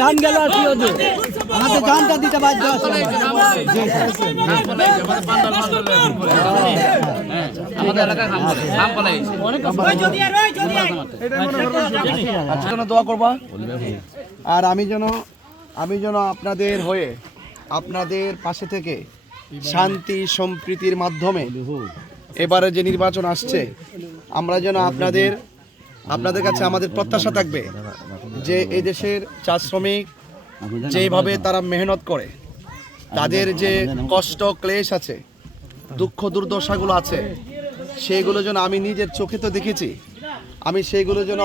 গান গেল আমাদের গানটা দিতে বাধ্য দোয়া করবা। আর আমি যেন আপনাদের হয়ে আপনাদের পাশে থেকে শান্তি সম্প্রীতির মাধ্যমে এবারে যে নির্বাচন আসছে আমরা যেন আপনাদের কাছে আমাদের প্রত্যাশা থাকবে যে এই দেশের চা শ্রমিক যেভাবে তারা মেহনত করে, তাদের যে কষ্ট ক্লেশ আছে, দুঃখ দুর্দশাগুলো আছে, সেইগুলো যেন আমি নিজের চোখে তো দেখেছি, আমি সেইগুলো যেন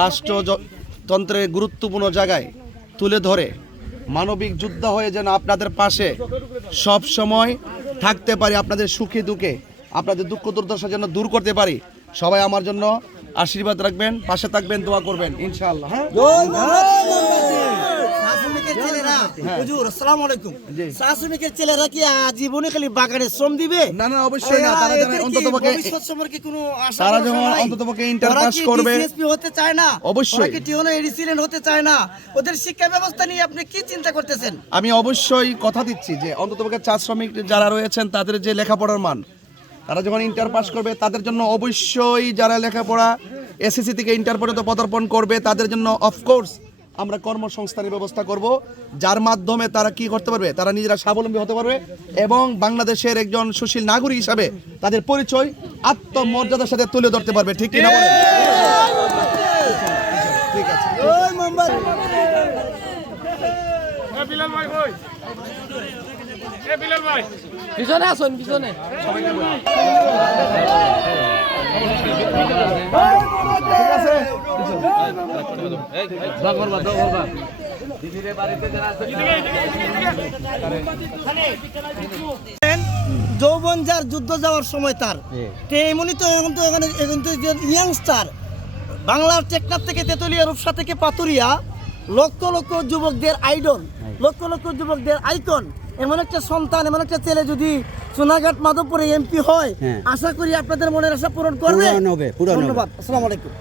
রাষ্ট্রতন্ত্রের গুরুত্বপূর্ণ জায়গায় তুলে ধরে মানবিক যোদ্ধা হয়ে যেন আপনাদের পাশে সব সময় থাকতে পারি, আপনাদের সুখে দুঃখে আপনাদের দুঃখ দুর্দশা যেন দূর করতে পারি। সবাই আমার জন্য আশীর্বাদ রাখবেন, পাশে থাকবেন, দোয়া করবেন ইনশাআল্লাহ। হ্যাঁ ছেলেরা কি আজীবনে খালি বাগানে শ্রম দিবে? না না, অবশ্যই না। তারা অন্ততপক্ষে অন্ততপক্ষে ইন্টার পাস করবে, হতে চায় না, অবশ্যই এডিসিডেন্ট হতে চায় না। ওদের শিক্ষা ব্যবস্থা নিয়ে আপনি কি চিন্তা করতেছেন? আমি অবশ্যই কথা দিচ্ছি যে অন্ততপক্ষে চা শ্রমিক যারা রয়েছেন তাদের যে লেখাপড়ার মান, তারা যখন ইন্টার পাস করবে তাদের জন্য অবশ্যই যারা লেখাপড়া এসএসসি থেকে ইন্টার পর্যন্ত পদার্পণ করবে তাদের জন্য অফকোর্স আমরা কর্মসংস্থানের ব্যবস্থা করব, যার মাধ্যমে তারা কি করতে পারবে, তারা নিজেরা স্বাবলম্বী হতে পারবে এবং বাংলাদেশের একজন সুশীল নাগরিক হিসাবে তাদের পরিচয় আত্মমর্যাদার সাথে তুলে ধরতে পারবে। ঠিক কিনা বলেন? ঠিক আছে। পিছনে আসুন, পিছনে যৌবন যার যুদ্ধ যাওয়ার সময় তার তেমনি তো ইয়াংস্টার বাংলার টেকনাফ থেকে তেতুলিয়া, রূপসা থেকে পাতুরিয়া লক্ষ লক্ষ যুবকদের আইডল, লক্ষ লক্ষ যুবকদের আইকন, এমন একটা সন্তান, এমন একটা ছেলে যদি সোনাঘাট মাধবপুরে এমপি হয়, আশা করি আপনাদের মনের আশা পূরণ করবে। ধন্যবাদ। আসসালামু আলাইকুম।